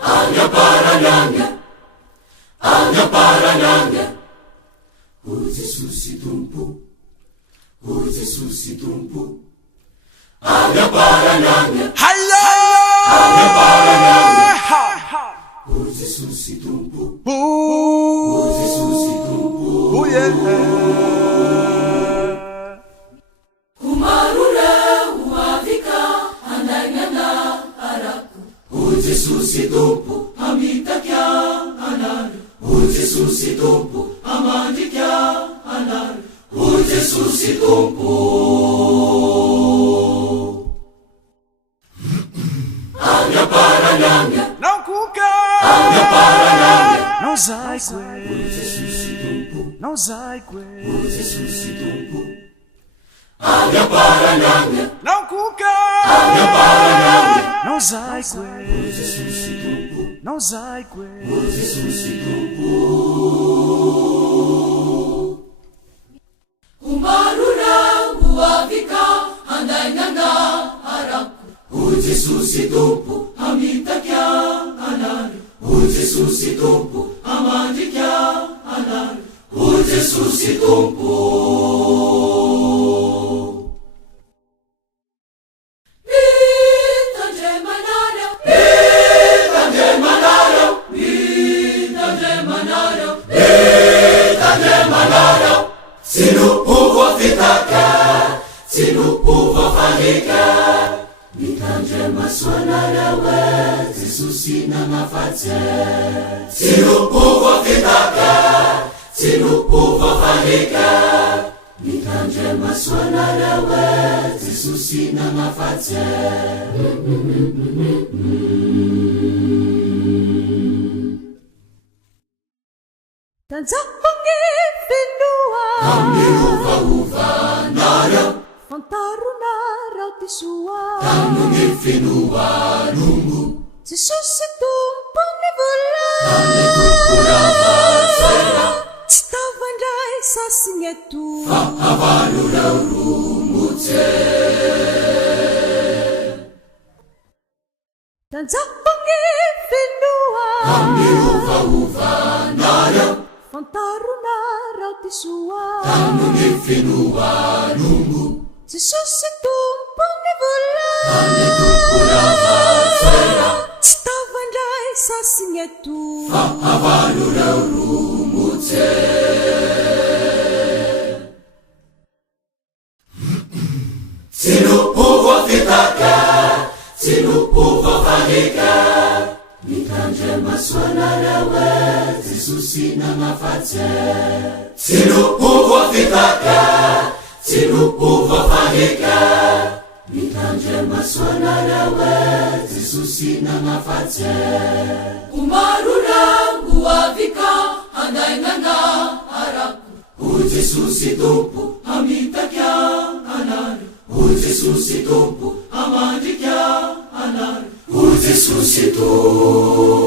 Agnaparalanga, o Jesús Tumpo, o Jesús Tumpo. Agnaparalanga, Agnaparalanga, o Jesús Tumpo, o Jesús Tumpo. Umarura uavika anangana araku, o Jesús Tumpo, amita kya anar. O Jesús Tumpo, amante kya anar. O Jesús Tumpo. Agnaparalanga, não cuca, Agnaparalanga, não sai o Jesús Tumpo, não sai o Jesús Tumpo. Agnaparalanga, não cuca, Agnaparalanga, não sai o Jesús Tumpo, não sai o Jesús Tumpo. Umarura uavika andangana araku, o Jesús Tumpo, amita kya anar. O Jesús Tumpo, amante kya anar. O Jesús Tumpo. Sino povo afitaka, sino povo afalika. Mitanje maswanara we, Jesusi na mafatse. Sino povo afitaka, sino povo afalika. Mitanje maswanara we, Jesusi na mafatse. Tanzapange fenua Kami uva nara, Fantaruna rautisua kami finua lungu. Jesus Tumpo nevula Kami kukurava sera, Tstavandrai sasingetu avalura urumutse. Tanzapange fenua Kami uva nara, Fantaruna rautisua kami finua lungu. Jesus Tumpo nevula Kami kukurava sera, Tstavandrai sasingetu avalura urumutse. Sino povo afitaka, sino povo afalika. Mitanje maswanara we, Jesusi na mafatse. Sino povo afitaka, sino povo afalika. Mitanje maswanara we, Jesusi na mafatse. Umarura uavika andangana araku, o Jesusi Tumpo, amita kya anar. O Jesusi Tumpo, amante kya anar. O Jesusi Tumpo.